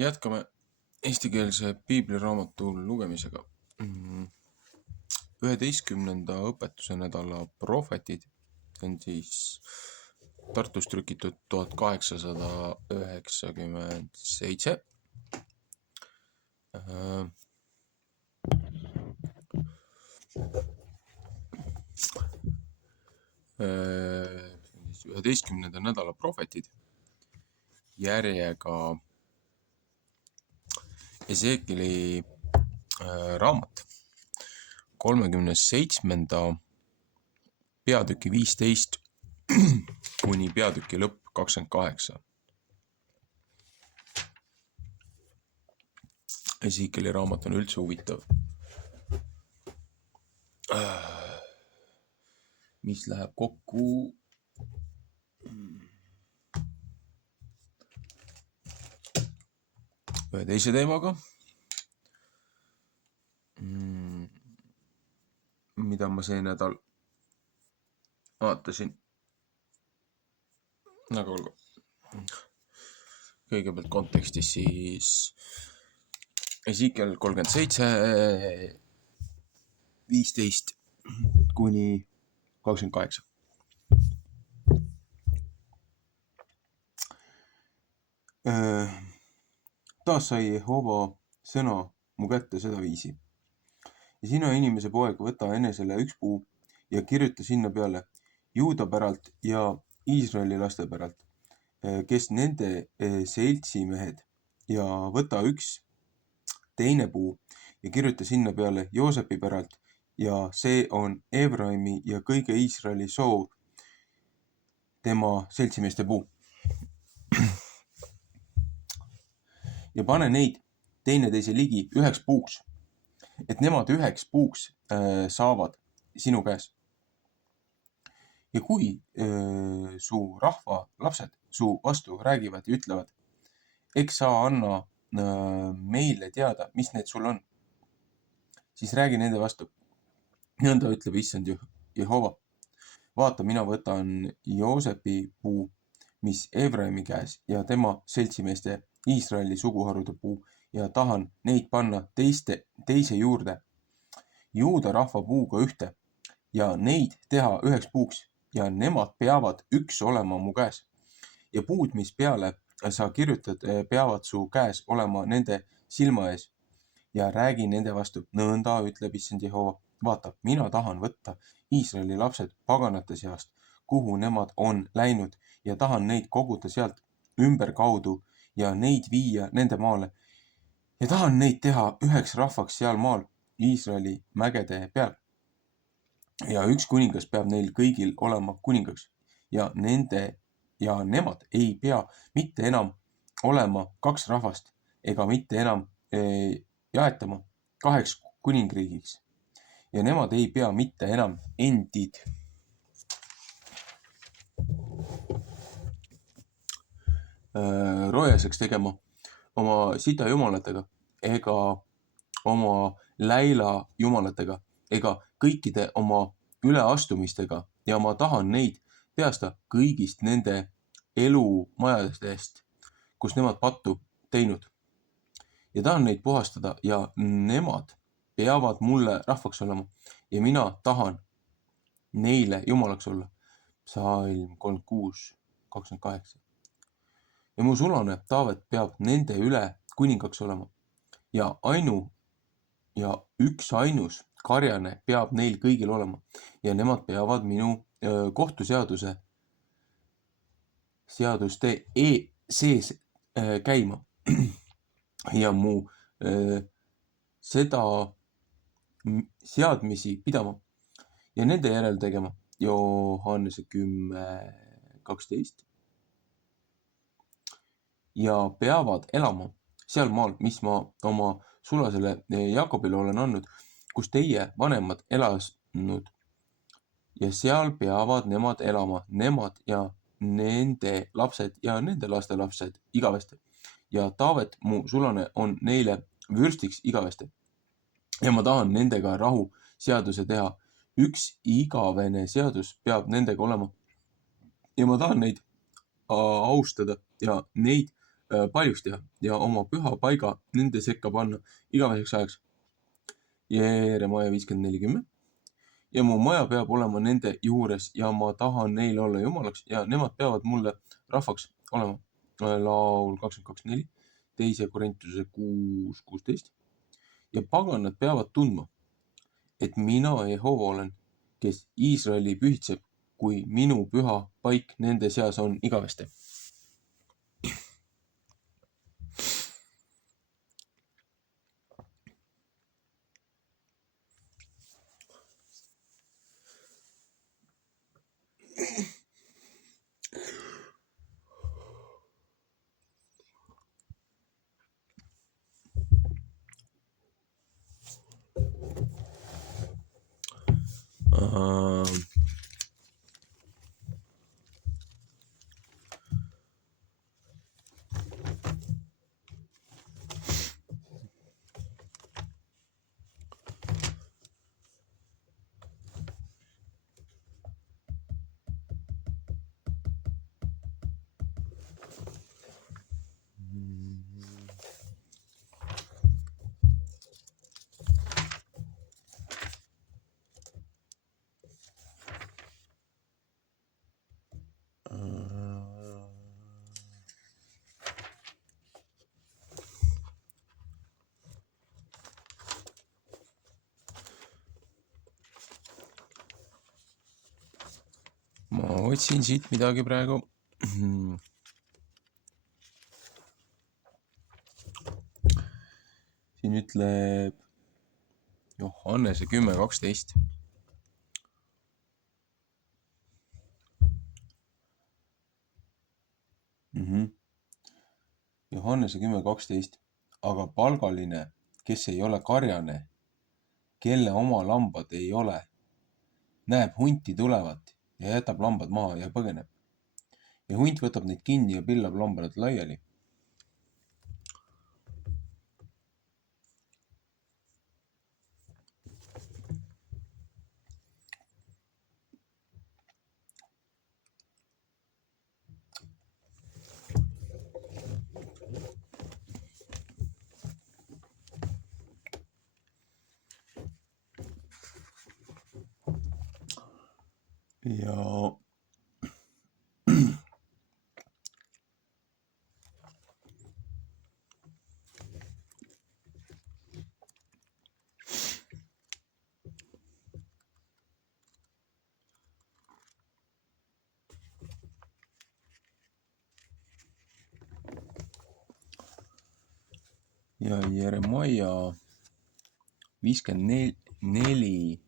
Jätkame eestikeelse piibliraamatu lugemisega. 11. õpetuse nädala prohvetid, see on siis Tartus trükitud 1897. Siis 11. nädala prohvetid järjega Ezekieli raamat 37. peatüki 15 kuni peatüki lõpp 28. Ezekieli raamat on üldse huvitav. Mis läheb kokku ühe teise teemaga, mida ma see nädal vaatasin. Aga olgu. Kõigepealt kontekstis siis Ezekiel 37, 15 kuni 28. Taas sai Jehova sõna mu kätte sedaviisi. Ja sina inimese poeg, võta enesele üks puu ja kirjuta sinna peale Juuda päralt ja Iisraeli laste päralt, kes nende seltsimehed, ja võta üks teine puu ja kirjuta sinna peale Joosepi päralt, ja see on Efraimi ja kõige Iisraeli soov, tema seltsimeeste puu. Ja pane neid teineteise ligi üheks puuks, et nemad üheks puuks saavad sinu käes. Ja kui su rahva lapsed su vastu räägivad ja ütlevad, eks sa anna meile teada, mis need sul on, siis räägi nende vastu. Nõnda ütleb issand Jehova. Vaata, mina võtan Joosepi puu, mis Efraimi käes, ja tema seltsimeeste Iisraeli suguharude puu, ja tahan neid panna teise juurde, Juuda rahva puuga ühte, ja neid teha üheks puuks, ja nemad peavad üks olema mu käes. Ja puud, mis peale sa kirjutad, peavad su käes olema nende silma ees, ja räägi nende vastu. Nõnda ütleb issand Jehova. Vaata, mina tahan võtta Iisraeli lapsed paganate seast, kuhu nemad on läinud, ja tahan neid koguda sealt ümberkaudu ja neid viia nende maale. Ja tahan neid teha üheks rahvaks seal maal Iisraeli mägede peal. Ja üks kuningas peab neil kõigil olema kuningaks, ja nemad ei pea mitte enam olema kaks rahvast, ega mitte enam jaetama kaheks kuningriigiks. Ja nemad ei pea mitte enam endid roojaseks tegema oma sida jumalatega, ega oma läila jumalatega, ega kõikide oma üleastumistega, ja ma tahan neid peasta kõigist nende elumajadest, kus nemad pattu teinud. Ja tahan neid puhastada, ja nemad peavad mulle rahvaks olema, ja mina tahan neile jumalaks olla. Psalm 36, 28. Ja mu sulane Taavet peab nende üle kuningaks olema, ja üksainus karjane peab neil kõigil olema, ja nemad peavad minu kohtuseaduste sees käima ja mu seda seadmisi pidama ja nende järel tegema. Johannese 10:12. Ja peavad elama seal maal, mis ma oma sulasele Jakobile olen andnud, kus teie vanemad elanud, ja seal peavad nemad elama, nemad ja nende lapsed ja nende laste lapsed igavesti. Ja Taavet, mu sulane, on neile vürstiks igavesti. Ja ma tahan nendega rahu seaduse teha. Üks igavene seadus peab nendega olema. Ja ma tahan neid austada ja neid paljuks teha ja oma püha paiga nende sekka panna igaveseks ajaks. Jeeremaia 54:10. Ja mu maja peab olema nende juures ja ma tahan neile olla jumalaks ja nemad peavad mulle rahvaks olema. Laul 22:4, 2 Korintuse 6:16. Ja paganad peavad tundma, et mina Jehova olen, kes Iisraeli pühitseb, kui minu püha paik nende seas on igavesti. Ma otsin siit midagi praegu. Siin ütleb Johannese 10:12. Johannese 10:12. Aga palgaline, kes ei ole karjane, kelle oma lambad ei ole, näeb hunti tulevat ja jätab lambad maha ja põgeneb. Ja hunt võtab neid kinni ja pillab lambad laiali. Ja Jeremaia 54:10.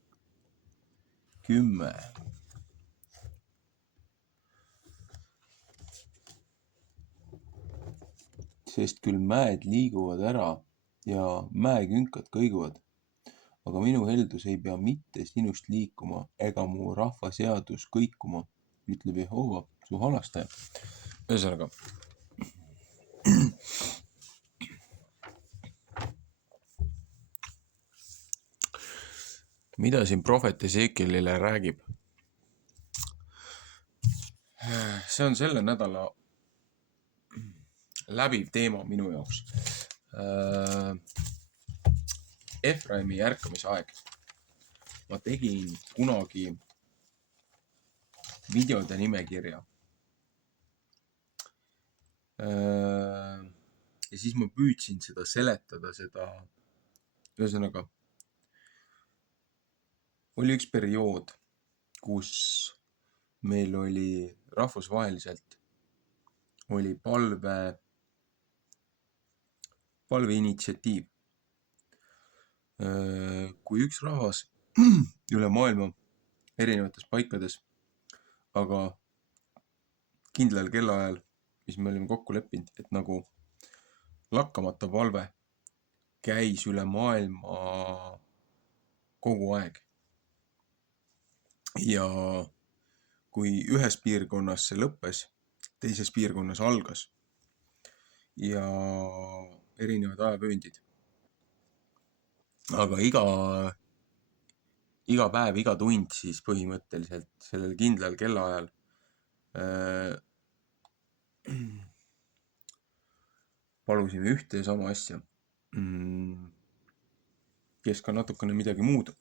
Sest küll mäed liiguvad ära ja mäekünkad kõiguvad, aga minu heldus ei pea mitte sinust liikuma ega mu rahva seadus kõikuma, ütleb Jehova, su halastaja. Ühesõnaga, mida siin prohvet Ezekielile räägib? See on selle nädala läbiv teema minu jaoks. Efraimi ärkamise aeg. Ma tegin kunagi videode nimekirja. Ja siis ma püüdsin seda seletada, ühesõnaga, oli üks periood, kus meil oli rahvusvaheliselt oli palveinitsiatiiv. Kui üks rahvas üle maailma erinevates paikades, aga kindlal kellaajal, mis me olime kokku leppinud, et nagu lakkamata palve käis üle maailma kogu aeg. Ja kui ühes piirkonnas see lõppes, teises piirkonnas algas ja erinevad ajavööndid. Aga iga päev, iga tund siis põhimõtteliselt sellel kindlal kellaajal palusime ühte ja sama asja. Kes ka natukene midagi muud.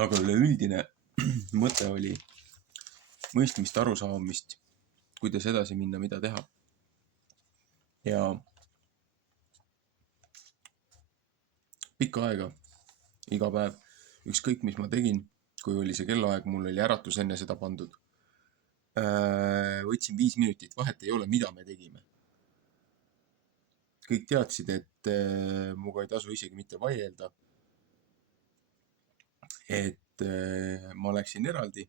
Aga üleüldine mõte oli mõistmist, arusaamist, kuidas edasi minna, mida teha. Ja pikka aega, iga päev, ükskõik mis ma tegin, kui oli see kellaaeg, mul oli äratus enne seda pandud. Võtsin 5 minutit, vahet ei ole, mida me tegime. Kõik teadsid, et muga ei tasu isegi mitte vaielda. Et ma läksin eraldi.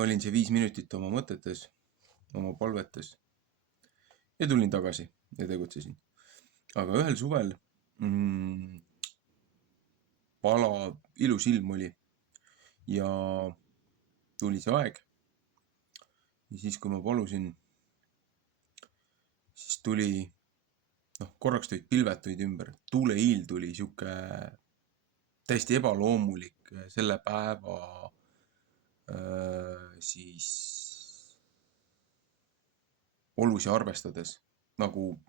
Olin see 5 minutit oma mõtetes, oma palvetes ja tulin tagasi ja tegutsesin. Aga ühel suvel palav, ilus ilm oli ja tuli see aeg. Ja siis, kui ma palusin, siis tuli, korraks tulid pilvetuid ümber. Tuuleiil tuli siuke täiesti ebaloomulik selle päeva siis olusi arvestades. Nagu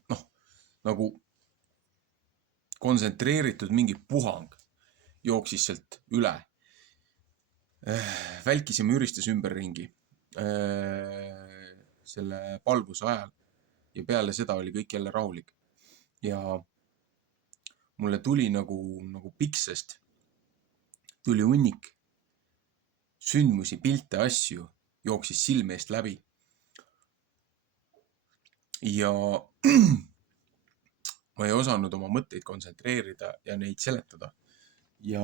kontsentreeritud mingi puhang jooksis sealt üle. Välkisime üristas ümberringi selle palvuse ajal ja peale seda oli kõik jälle rahulik. Ja mulle tuli nagu piksest, tuli hunnik sündmusi, pilte, asju jooksis silme eest läbi. Ja ma ei osanud oma mõtteid kontsentreerida ja neid seletada. Ja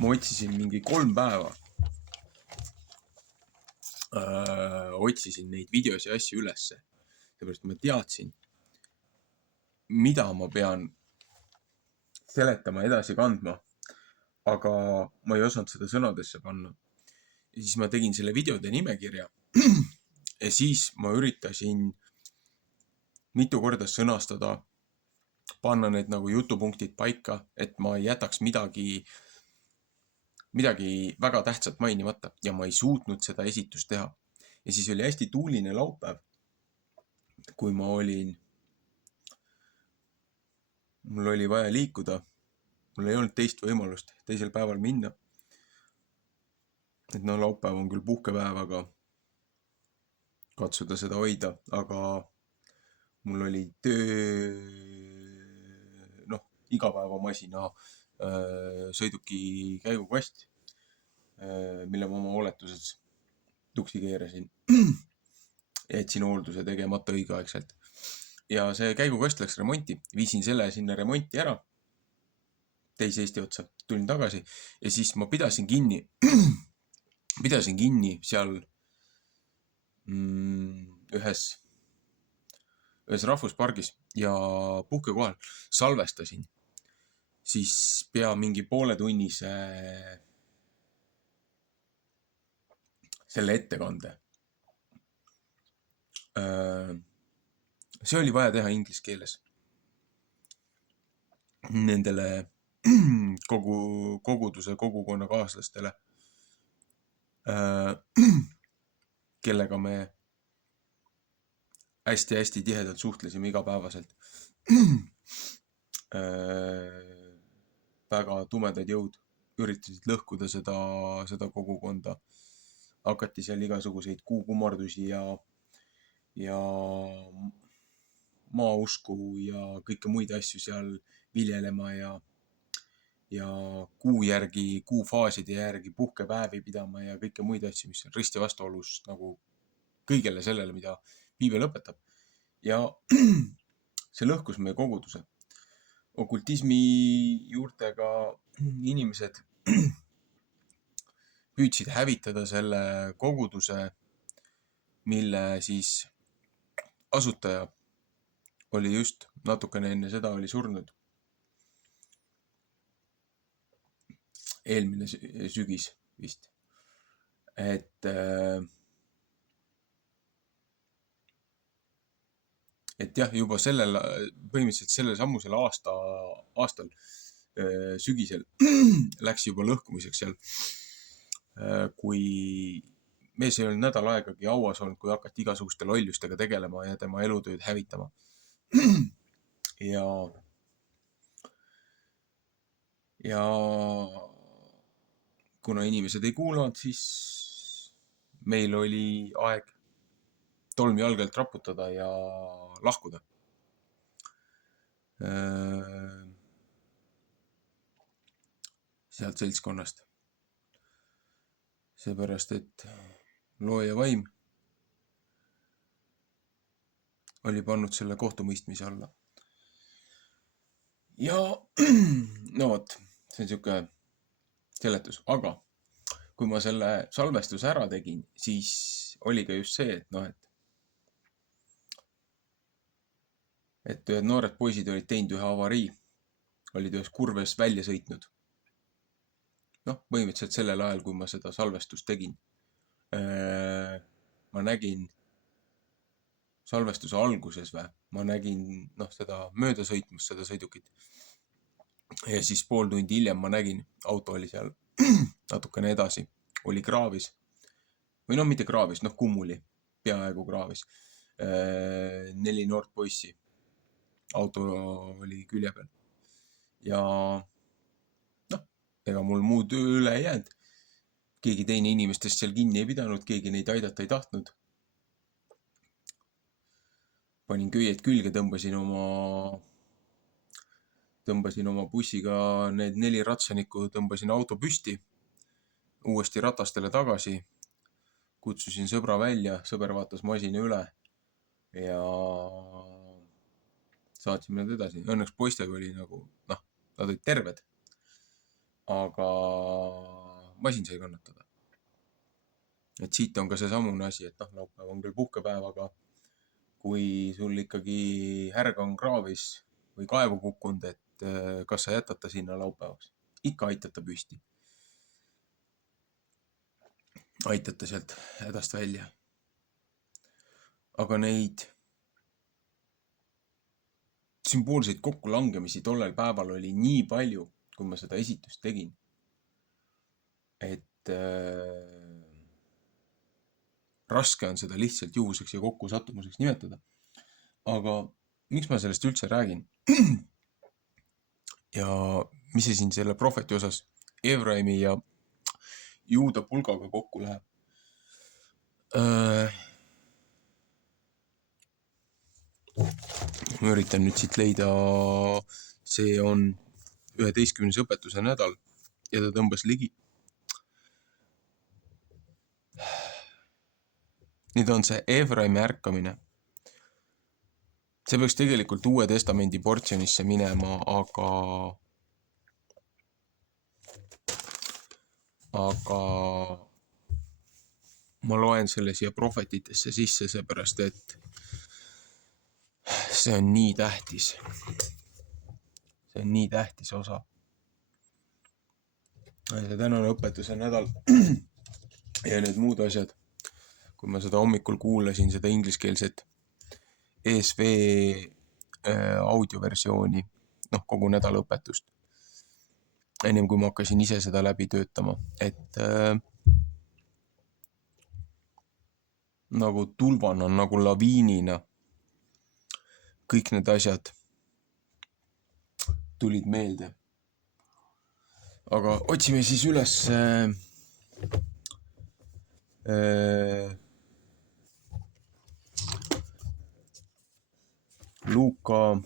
ma otsisin mingi 3 päeva. Otsisin neid videos ja asju ülesse. Seepärast ma teadsin, mida ma pean seletama, edasi kandma. Aga ma ei osanud seda sõnadesse panna. Ja siis ma tegin selle videode nimekirja. Ja siis ma üritasin mitu korda sõnastada, panna need nagu jutupunktid paika, et ma ei jätaks midagi väga tähtsat mainimata ja ma ei suutnud seda esitust teha. Ja siis oli hästi tuuline laupäev, kui mul oli vaja liikuda. Mul ei olnud teist võimalust teisel päeval minna. Et laupäev on küll puhkepäev, aga katsuda seda hoida, aga mul oli töö, igapäevamasina sõiduki käigukast, mille ma oma oletuses tuksi keerasin. Jätsin hoolduse tegemata õigeaegselt. Ja see käigukast läks remonti. Viisin selle sinna remonti ära. Teise Eesti otsa. Tulin tagasi. Ja siis ma pidasin kinni seal ühes rahvuspargis ja puhkekohal salvestasin siis pea mingi pooletunnise selle ettekande. See oli vaja teha inglise keeles. Nendele koguduse kogukonna kaaslastele, kellega me hästi tihedalt suhtlesime igapäevaselt. Väga tumedad jõud üritasid lõhkuda seda kogukonda. Hakati seal igasuguseid kuukummardusi ja maausku ja kõike muid asju seal viljelema ja kuufaaside järgi puhkepäevi pidama ja kõike muid asju, mis on risti vastuolus nagu kõigele sellele, mida piibel õpetab. Ja see lõhkus meie koguduse. Okultismi juurtega inimesed püüdsid hävitada selle koguduse, mille siis asutaja oli just natukene enne seda oli surnud. Eelmine sügis vist. Et jah, juba põhimõtteliselt sellel sammusel aastal sügisel läks juba lõhkumiseks seal. kui mees ei olnud nädal aegagi hauas olnud, kui hakati igasuguste lollustega tegelema ja tema elutööd hävitama. ja kuna inimesed ei kuulanud, siis meil oli aeg tolm jalgelt raputada ja lahkuda. Sealt seltskonnast. Seepärast, et looja vaim oli pannud selle kohtumõistmise alla. Ja no vot, see on siuke seletus, aga kui ma selle salvestuse ära tegin, siis oli ka just see, et ühed noored poisid olid teinud ühe avarii, olid ühes kurves välja sõitnud. Põhimõtteliselt sellel ajal, kui ma seda salvestust tegin, ma nägin salvestuse alguses ma nägin seda mööda sõitmust, seda sõidukit. Ja siis pool tundi hiljem ma nägin, auto oli seal natukene edasi, oli kraavis. Või mitte kraavis, kummuli, peaaegu kraavis. 4 noort poissi. Auto oli külje peal. Ja ega mul muud üle ei jäänud. Keegi teine inimestest seal kinni ei pidanud, keegi neid aidata ei tahtnud. Panin köied külge, tõmbasin oma bussiga need 4 ratsanikku, tõmbasin auto püsti, uuesti ratastele tagasi, kutsusin sõbra välja, sõber vaatas masina üle ja saatsime nad edasi. Õnneks poistega oli nad olid terved, aga masin sai kannatada. Et siit on ka see samune asi, et laupäev on küll puhkepäev, aga kui sul ikkagi härg on kraavis või kaevu kukkunud, et kas sa jätad ta sinna laupäevaks? Ikka aitad ta püsti. Aitad ta sealt hädast välja. Aga neid sümboolseid kokkulangemisi tollel päeval oli nii palju, kui ma seda esitust tegin, et raske on seda lihtsalt juhuseks ja kokkusattumuseks nimetada. Aga miks ma sellest üldse räägin? Ja mis see siin selle prohveti osas Efraimi ja Juuda pulgaga kokku läheb? Ma üritan nüüd siit leida, see on 11. õpetuse nädal ja ta tõmbas ligi. Nüüd on see Efraimi ärkamine. See peaks tegelikult Uue Testamendi portsjonisse minema, aga ma loen selle siia prohvetitesse sisse, seepärast, et see on nii tähtis. See on nii tähtis osa. See tänane õpetuse nädal ja need muud asjad, kui ma seda hommikul kuulasin, seda ingliskeelset ESV audioversiooni, kogu nädala õpetust, ennem kui ma hakkasin ise seda läbi töötama, et nagu tulvana, nagu laviinina kõik need asjad tulid meelde. Aga otsime siis üles Luuka.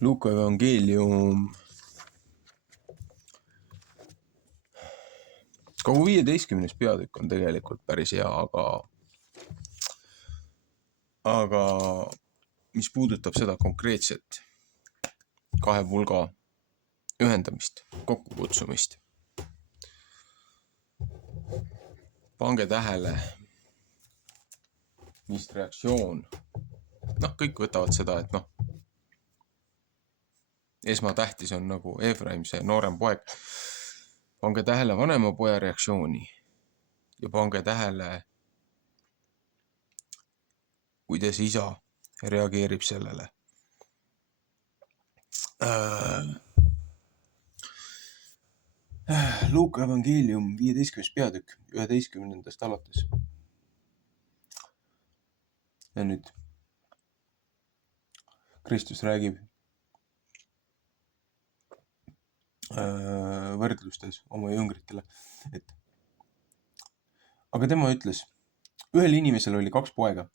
Luuka evangeelium. Kogu 15. peatükk on tegelikult päris hea, aga mis puudutab seda konkreetset 2 pulga ühendamist, kokkukutsumist. Pange tähele, mis reaktsioon. Kõik võtavad seda, et esmatähtis on nagu Efraim, see noorem poeg. Pange tähele vanema poja reaktsiooni ja pange tähele, kuidas isa reageerib sellele. Luuka evangeelium 15. peatükk 11. alates. Ja nüüd Kristus räägib võrdlustes oma jüngritele, et aga tema ütles, ühel inimesel oli 2 poega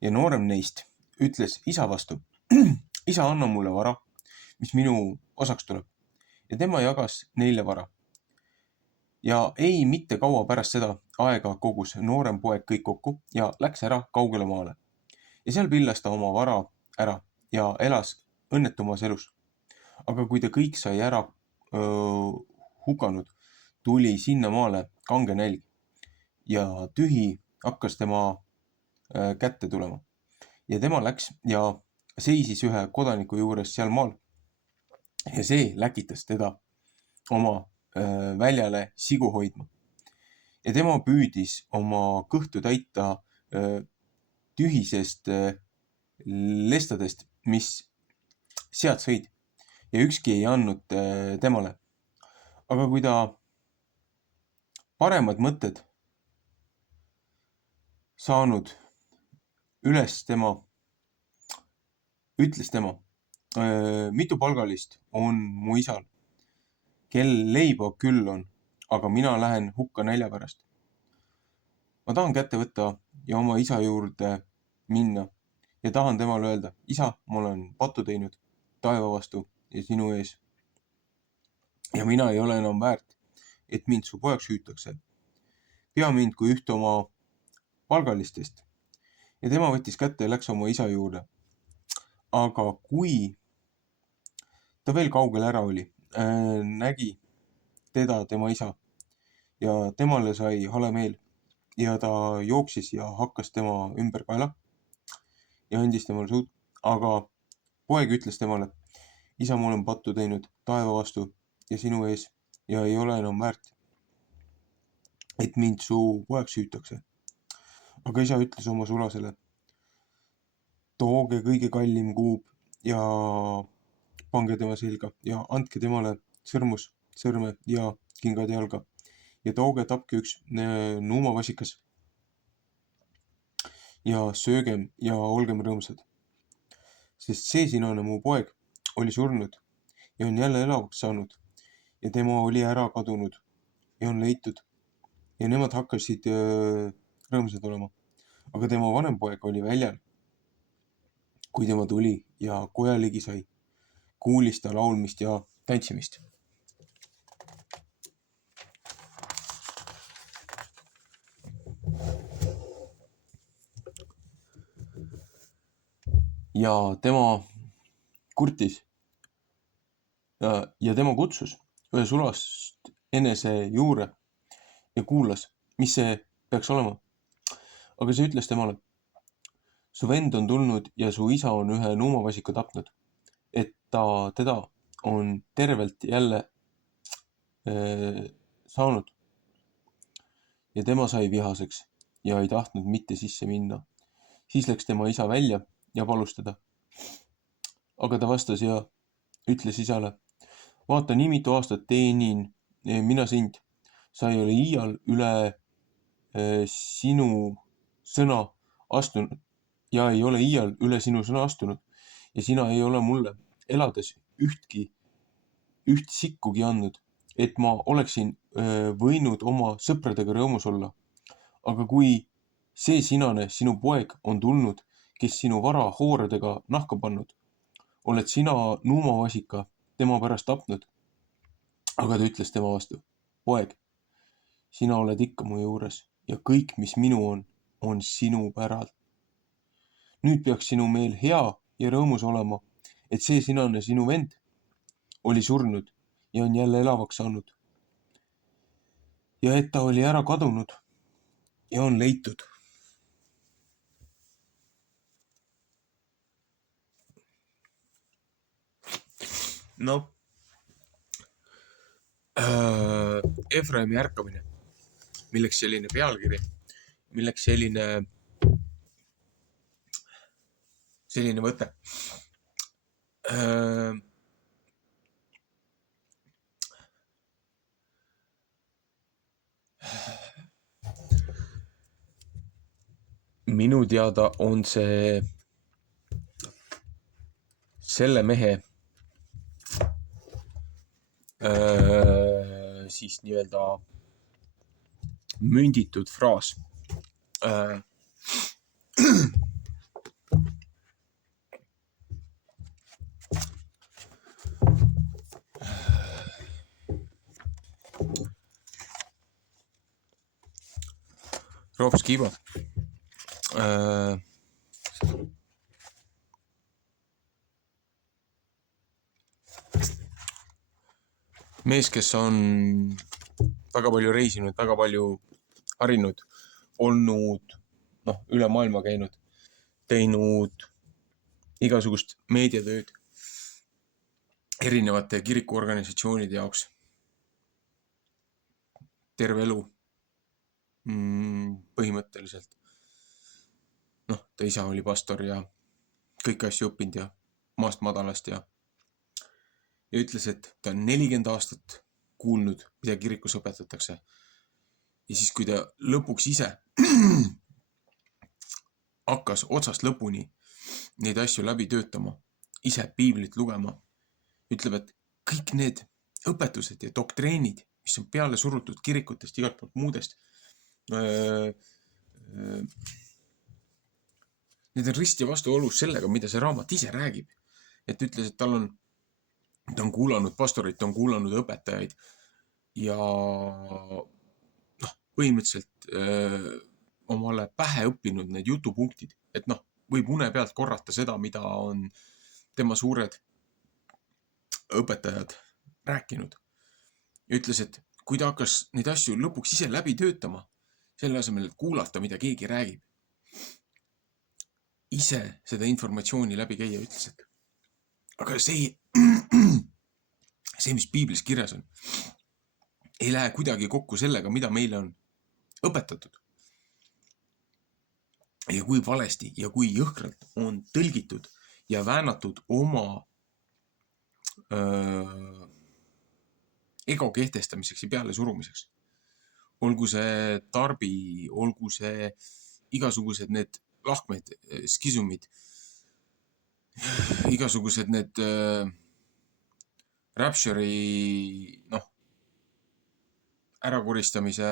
ja noorem neist ütles isa vastu, isa, anna mulle vara, mis minu osaks tuleb. Ja tema jagas neile vara. Ja ei mitte kaua pärast seda aega kogus noorem poeg kõik kokku ja läks ära kaugele maale. Ja seal pillas ta oma vara ära ja elas õnnetumas elus. Aga kui ta kõik sai ära hukanud, tuli sinna maale kange nälg ja tühi hakkas tema kätte tulema. Ja tema läks ja seisis ühe kodaniku juures seal maal. Ja see läkitas teda oma väljale sigu hoidma. Ja tema püüdis oma kõhtu täita tühisest lestadest, mis sead sõid. Ja ükski ei andnud temale. Aga kui ta paremad mõtted saanud üles tema, ütles tema, mitu palgalist on mu isal, kel leiba küll on, aga mina lähen hukka nälja pärast. Ma tahan kätte võtta ja oma isa juurde minna ja tahan temale öelda, isa, ma olen pattu teinud taeva vastu ja sinu ees. Ja mina ei ole enam väärt, et mind su pojaks hüütakse. Pea mind kui ühte oma palgalistest. Ja tema võttis kätte ja läks oma isa juurde. Aga kui ta veel kaugel ära oli, nägi teda tema isa ja temale sai hale meel ja ta jooksis ja hakkas tema ümber kaela ja andis temale suud. Aga poeg ütles temale, isa, ma olen pattu teinud taeva vastu ja sinu ees ja ei ole enam väärt, et mind su pojaks hüütakse. Aga isa ütles oma sulasele, tooge kõige kallim kuub ja pange tema selga ja andke temale sõrmus, sõrme ja kingad jalga ja tooge tapke üks nuumavasikas ja söögem ja olgem rõõmsad. Sest see sinane mu poeg oli surnud ja on jälle elavaks saanud ja tema oli ära kadunud ja on leitud ja nemad hakkasid rõõmsad olema. Aga tema vanem poeg oli väljal. Kui tema tuli ja koja ligi sai, kuulis ta laulmist ja tantsimist. Ja tema kurtis ja tema kutsus ühe sulast enese juurde ja kuulas, mis see peaks olema. Aga see ütles temale, su vend on tulnud ja su isa on ühe nuumavasika tapnud, et ta teda on tervelt jälle saanud. Ja tema sai vihaseks ja ei tahtnud mitte sisse minna. Siis läks tema isa välja ja palus teda. Aga ta vastas ja ütles isale, vaata, nii mitu aastat teenin mina sind, sa ei ole iial üle sinu sõna astunud ja ei ole iial üle sinu sõna astunud ja sina ei ole mulle elades üht sikkugi andnud, et ma oleksin võinud oma sõpradega rõõmus olla. Aga kui see sinane sinu poeg on tulnud, kes sinu vara hooredega nahka pannud, oled sina nuumavasika tema pärast tapnud. Aga ta ütles tema vastu, poeg, sina oled ikka mu juures ja kõik, mis minu on sinu päralt. Nüüd peaks sinu meel hea ja rõõmus olema, et see sinane sinu vend oli surnud ja on jälle elavaks saanud. Ja et ta oli ära kadunud ja on leitud. Efraimi ärkamine. milleks selline pealkiri, milleks selline võte. Minu teada on see selle mehe siis nii-öelda münditud fraas. Rolf Skiba. Mees, kes on väga palju reisinud, väga palju harinud, olnud, üle maailma käinud, teinud igasugust meediatööd erinevate kirikuorganisatsioonide jaoks. Terve elu põhimõtteliselt. Ta isa oli pastor ja kõiki asju õppinud ja maast madalast ja ütles, et ta on 40 aastat kuulnud, mida kirikus õpetatakse. Ja siis, kui ta lõpuks ise hakkas otsast lõpuni neid asju läbi töötama, ise piiblit lugema, ütleb, et kõik need õpetused ja doktreenid, mis on peale surutud kirikutest, igalt poolt muudest, need on risti vastuolus sellega, mida see raamat ise räägib. Et ütles, et ta on kuulanud pastorit, ta on kuulanud õpetajaid ja põhimõtteliselt omale pähe õppinud need jutupunktid, et võib une pealt korrata seda, mida on tema suured õpetajad rääkinud. Ja ütles, et kui ta hakkas neid asju lõpuks ise läbi töötama, selle asemel, et kuulata, mida keegi räägib, ise seda informatsiooni läbi käia, ütles, et aga see, mis piiblis kirjas on, ei lähe kuidagi kokku sellega, mida meile on õpetatud. Ja kui valesti ja kui jõhkralt on tõlgitud ja väänatud oma ego kehtestamiseks ja peale surumiseks. Olgu see tarbi, olgu see igasugused need lahkmed, skisumid, igasugused need rapture'i, ärakuristamise,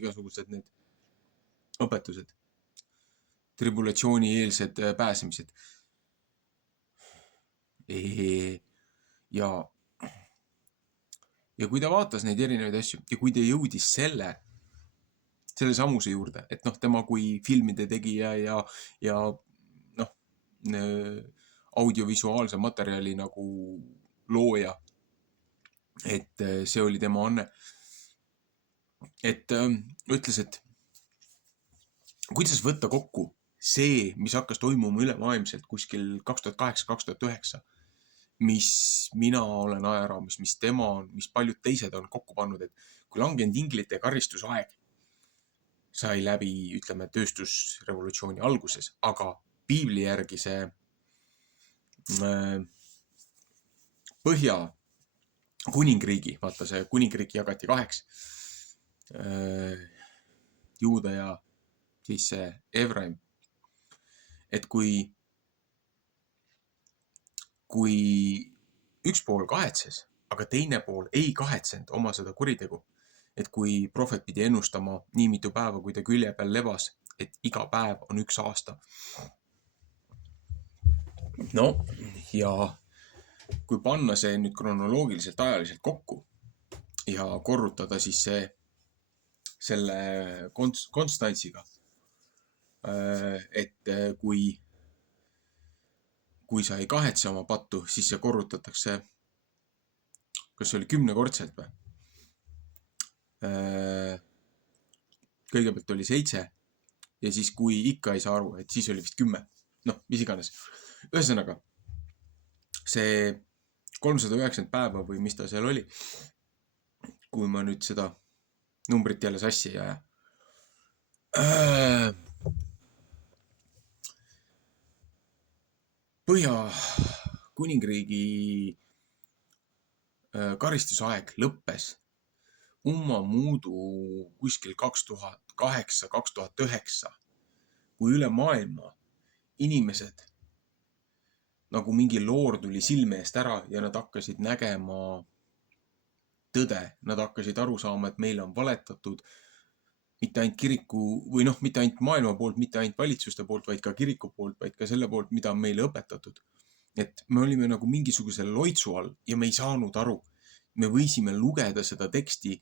igasugused need õpetused, tribulatsiooni eelsed pääsemised. Ja kui ta vaatas neid erinevaid asju ja kui ta jõudis selle sammuse juurde, et tema kui filmide tegija ja audiovisuaalse materjali nagu looja, et see oli tema anne. Et ütles, et kuidas võtta kokku see, mis hakkas toimuma ülemaailmselt kuskil 2008-2009, mis mina olen ajaraamis, mis tema on, mis paljud teised on kokku pannud, et kui langenud inglite karistusaeg sai läbi, ütleme, tööstusrevolutsiooni alguses, aga piibli järgi see Põhja kuningriigi, vaata see kuningriik jagati 2, Juuda ja siis see Efraim. Et kui üks pool kahetses, aga teine pool ei kahetsenud oma seda kuritegu, et kui prohvet pidi ennustama nii mitu päeva, kui ta külje peal lebas, et iga päev on 1 aasta. Ja kui panna see nüüd kronoloogiliselt ajaliselt kokku ja korrutada siis selle konstantsiga, et kui sa ei kahetse oma pattu, siis see korrutatakse, kas see oli 10-kordselt või? Kõigepealt oli 7 ja siis kui ikka ei saa aru, et siis oli vist 10. Mis iganes. Ühesõnaga, see 390 päeva või mis ta seal oli, kui ma nüüd seda numbrit jälle sassi ei aja. Põhja-Kuningriigi karistusaeg lõppes ummamuudu kuskil 2008-2009, kui üle maailma inimesed nagu mingi loor tuli silme eest ära ja nad hakkasid nägema tõde. Nad hakkasid aru saama, et meile on valetatud mitte ainult kiriku või mitte ainult maailma poolt, mitte ainult valitsuste poolt, vaid ka kiriku poolt, vaid ka selle poolt, mida on meile õpetatud. Et me olime nagu mingisuguse loitsu all ja me ei saanud aru. Me võisime lugeda seda teksti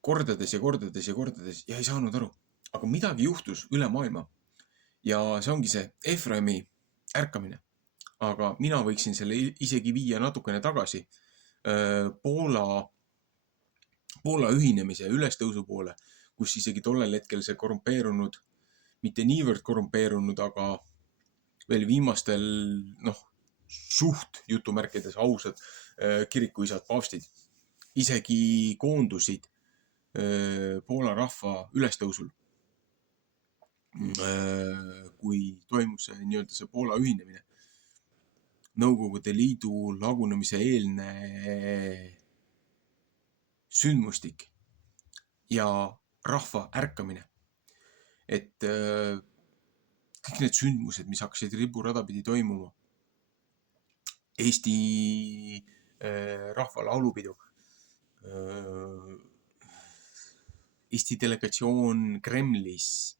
kordades ja kordades ja kordades ja ei saanud aru. Aga midagi juhtus üle maailma. Ja see ongi see Efraimi ärkamine. Aga mina võiksin selle isegi viia natukene tagasi Poola ühinemise ja ülestõusu poole, kus isegi tollel hetkel see korrumpeerunud, mitte niivõrd korrumpeerunud, aga veel viimastel, suht jutumärkides ausad kirikuisad, paavstid isegi koondusid Poola rahva ülestõusul, kui toimus see Poola ühinemine. Nõukogude Liidu lagunemise eelne sündmustik ja rahva ärkamine. Et kõik need sündmused, mis hakkasid riburada pidi toimuma, Eesti rahva laulupidu, Eesti delegatsioon Kremlis,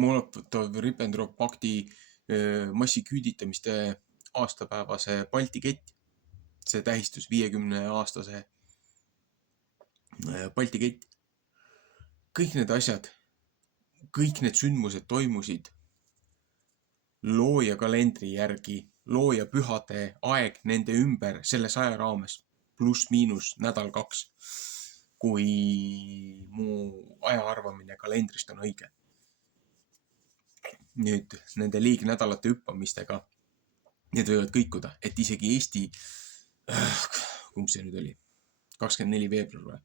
Molotov-Ribbentrop pakti massiküüditamiste aastapäevase Balti kett. See tähistus 50-aastase Balti kett. Kõik need asjad, kõik need sündmused toimusid looja kalendri järgi, looja pühade aeg nende ümber selles aja raames, pluss-miinus nädal-kaks, kui mu aja arvamine kalendrist on õige. Nüüd nende liignädalate hüppamistega, need võivad kõikuda, et isegi Eesti, kumb see nüüd oli, 24 veebruar või?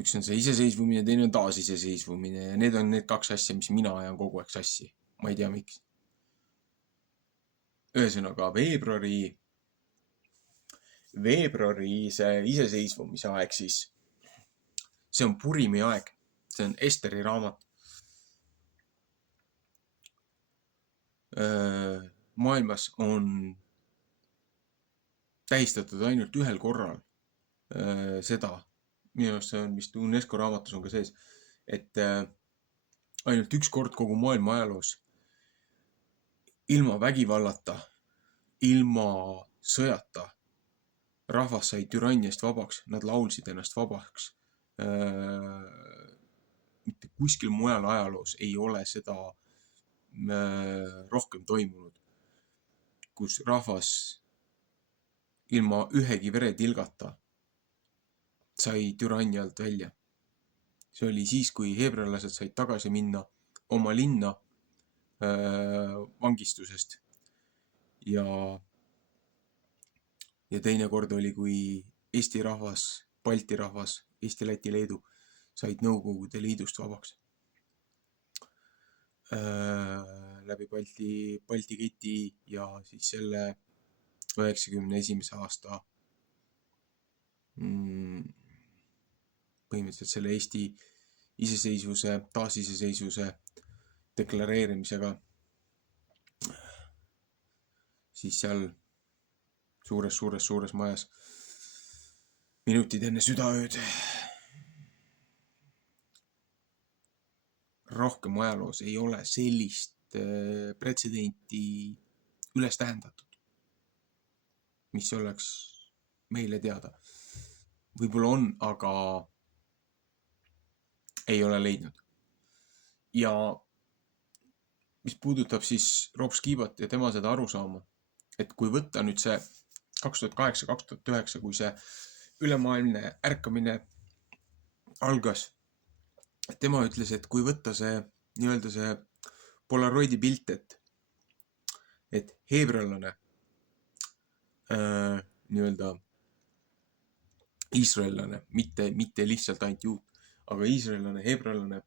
Üks on see iseseisvumine, teine on taasiseseisvumine ja need on need kaks asja, mis mina ajan kogu aeg sassi. Ma ei tea, miks. Ühesõnaga, veebruari see iseseisvumise aeg siis, see on Purimi aeg, see on Esteri raamat. Maailmas on tähistatud ainult ühel korral seda, minu arust see on vist UNESCO raamatus on ka sees, et ainult üks kord kogu maailma ajaloos ilma vägivallata, ilma sõjata rahvas sai türanniast vabaks, nad laulsid ennast vabaks. Mitte kuskil mujal ajaloos ei ole seda rohkem toimunud, kus rahvas ilma ühegi veretilgata sai türannia alt välja. See oli siis, kui heebrealased said tagasi minna oma linna vangistusest. Ja teine kord oli, kui Eesti rahvas, Balti rahvas, Eesti, Läti, Leedu said Nõukogude Liidust vabaks. Läbi Balti keti ja siis selle 91. aasta põhimõtteliselt selle Eesti iseseisvuse, taasiseseisvuse deklareerimisega siis seal suures majas minutid enne südaööd. Rohkem ajaloos ei ole sellist pretsedenti üles tähendatud, mis oleks meile teada. Võib-olla on, aga ei ole leidnud. Ja mis puudutab siis Rob Skibat ja tema seda arusaama, et kui võtta nüüd see 2008-2009, kui see ülemaailmne ärkamine algas, tema ütles, et kui võtta see nii-öelda see Polaroidi pilt, et heebrealane, nii-öelda iisraellane, mitte lihtsalt ainult juut, aga iisraellane, heebrealane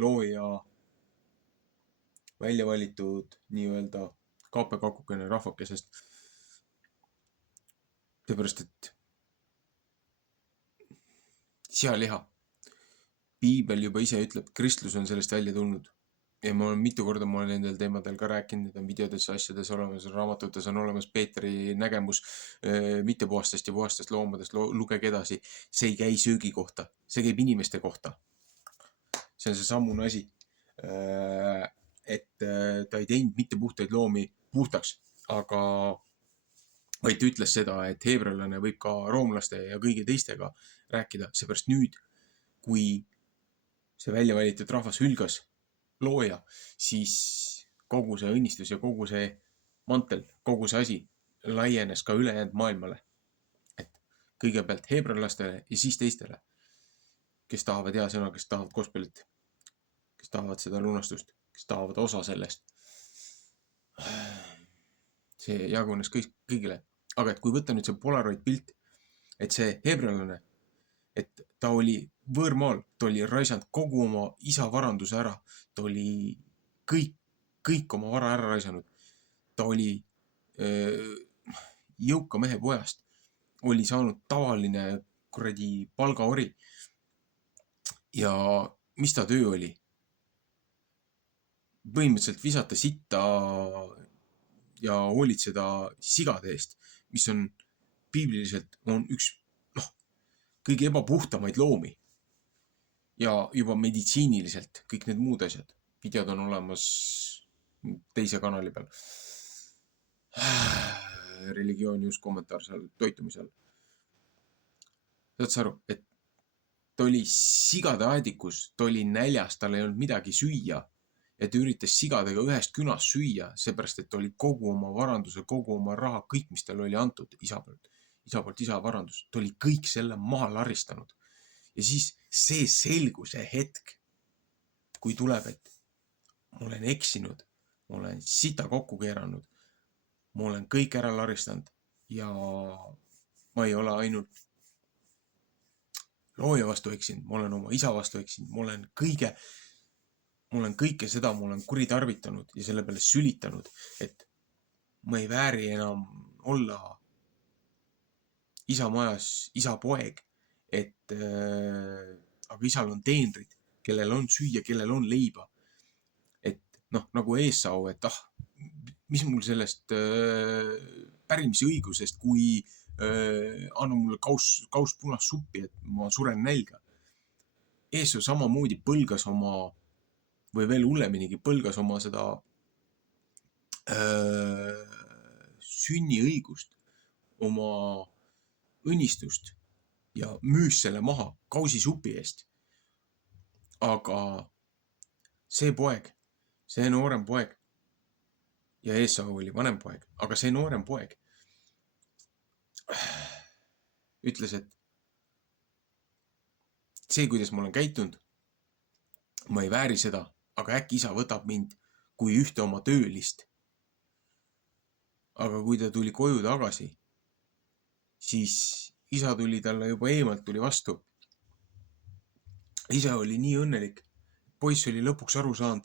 looja välja valitud nii-öelda kaapekakukene rahvakesest. Seepärast, et sealiha. Piibel juba ise ütleb, kristlus on sellest välja tulnud. Ja ma olen mitu korda nendel teemadel ka rääkinud, need on videodes, asjades olemas, raamatutes on olemas Peetri nägemus mittepuhastest ja puhastest loomadest, lugege edasi. See ei käi söögi kohta, see käib inimeste kohta. See on see sammune asi. Et ta ei teinud mitte puhtaid loomi puhtaks, aga vaid ta ütles seda, et heebrealane võib ka roomlaste ja kõigi teistega rääkida, seepärast nüüd, kui see välja valitud rahvas hülgas looja, siis kogu see õnnistus ja kogu see mantel, kogu see asi laienes ka ülejäänud maailmale. Et kõigepealt heebrealastele ja siis teistele, kes tahavad hea sõna, kes tahavad gospelit, kes tahavad seda lunastust, kes tahavad osa sellest. See jagunes kõigile. Aga et kui võtta nüüd see Polaroid pilt, et see heebrealane, et ta oli võõrmaal, ta oli raisanud kogu oma isa varanduse ära, ta oli kõik oma vara ära raisanud. Ta oli jõuka mehe pojast, oli saanud tavaline kuradi palgaori. Ja mis ta töö oli? Põhimõtteliselt visata sitta ja hoolitseda sigade eest, mis on piibliliselt on üks kõige ebapuhtamaid loomi. Ja juba meditsiiniliselt kõik need muud asjad. Videod on olemas teise kanali peal. Religioon, just kommentaar seal toitumisel. Saad sa aru, et ta oli sigade aedikus, ta oli näljas, tal ei olnud midagi süüa. Ja ta üritas sigadega ühest künast süüa, seepärast, et ta oli kogu oma varanduse, kogu oma raha, kõik, mis tal oli antud isa poolt isa varandus, ta oli kõik selle maha laristanud. Ja siis see selguse hetk, kui tuleb, et ma olen eksinud, ma olen sita kokku keeranud, ma olen kõik ära laristanud ja ma ei ole ainult looja vastu eksinud, ma olen oma isa vastu eksinud, ma olen kõike seda, ma olen kuritarvitanud ja selle peale sülitanud, et ma ei vääri enam olla isa majas, isa poeg, et aga isal on teenrid, kellel on süüa, kellel on leiba. Et nagu Eesau, et mis mul sellest pärimise õigusest, kui anna mulle kaus punast suppi, et ma suren nälga. Eesau samamoodi põlgas oma, või veel hulleminigi põlgas oma seda sünniõigust, oma õnnistust ja müüs selle maha kausisupi eest. Aga see poeg, see noorem poeg ja Eesau oli vanem poeg, aga see noorem poeg ütles, et see, kuidas ma olen käitunud, ma ei vääri seda, aga äkki isa võtab mind kui ühte oma töölist. Aga kui ta tuli koju tagasi, siis isa tuli talle juba eemalt, tuli vastu. Isa oli nii õnnelik. Poiss oli lõpuks aru saanud,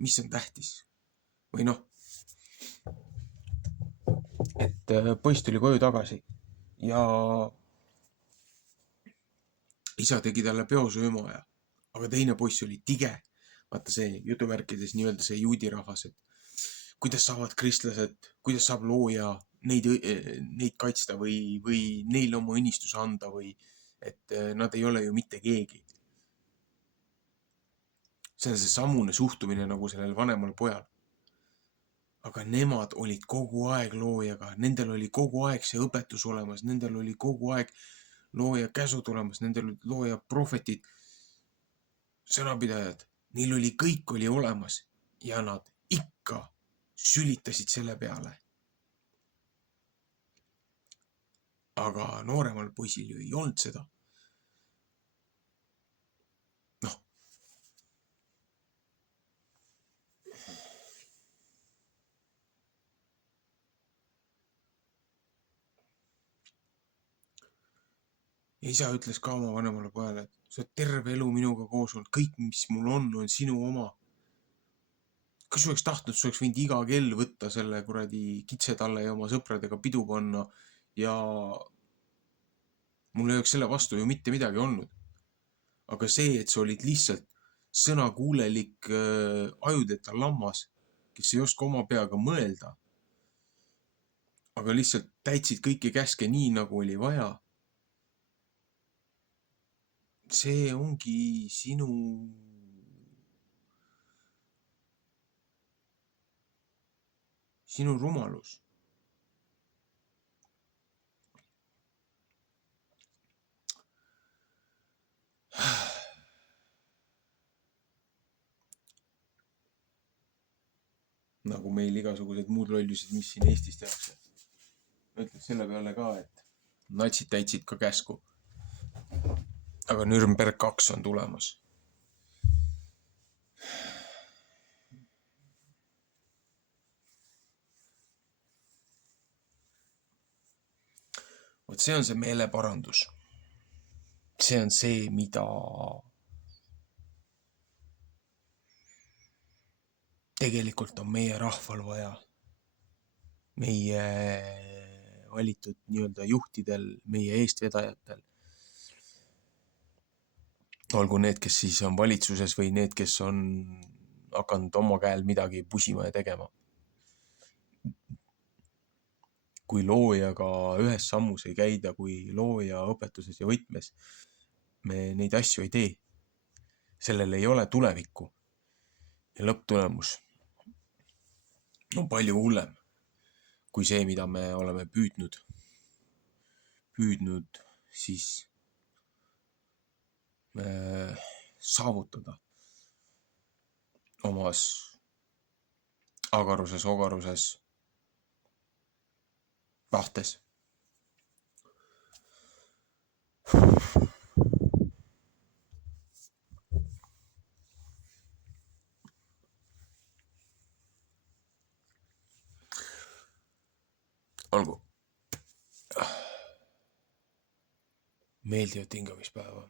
mis on tähtis. Või et poiss tuli koju tagasi ja isa tegi talle peosööma ja, aga teine poiss oli tige. Vaata see jutuvärkides nii-öelda see juudi rahvas, et kuidas saavad kristlased, kuidas saab looja neid kaitsta või neile oma õnnistuse anda või et nad ei ole ju mitte keegi. See on see samune suhtumine nagu sellel vanemal pojal. Aga nemad olid kogu aeg loojaga, nendel oli kogu aeg see õpetus olemas, nendel oli kogu aeg looja käsud olemas, nendel olid looja prohvetid, sõnapidajad, neil oli kõik oli olemas ja nad ikka sülitasid selle peale. Aga nooremal poisil ju ei olnud seda. isa ütles ka oma vanemale pojale, et sa oled terve elu minuga koos olnud, kõik, mis mul on sinu oma. Kas sa oleks tahtnud, sa oleks võinud iga kell võtta selle kuradi kitsetalle ja oma sõpradega pidu panna ja mul ei oleks selle vastu ju mitte midagi olnud. Aga see, et sa olid lihtsalt sõnakuulelik ajudeta lammas, kes ei oska oma peaga mõelda, aga lihtsalt täitsid kõiki käske nii, nagu oli vaja. See ongi sinu rumalus. Nagu meil igasugused muud lollusid, mis siin Eestis tehakse. Ütleks selle peale ka, et natsid täitsid ka käsku. Aga Nürnberg 2 on tulemas. Vot see on see meeleparandus. See on see, mida tegelikult on meie rahval vaja. Meie valitud nii-öelda juhtidel, meie eestvedajatel. Olgu need, kes siis on valitsuses või need, kes on hakanud oma käel midagi pusima ja tegema. Kui loojaga ühes sammus ei käida, kui looja õpetuses ja võtmes me neid asju ei tee, sellel ei ole tulevikku. Ja lõpptulemus on palju hullem kui see, mida me oleme püüdnud siis saavutada omas agaruses tahtes. Olgu. Meeldivat hingamispäeva.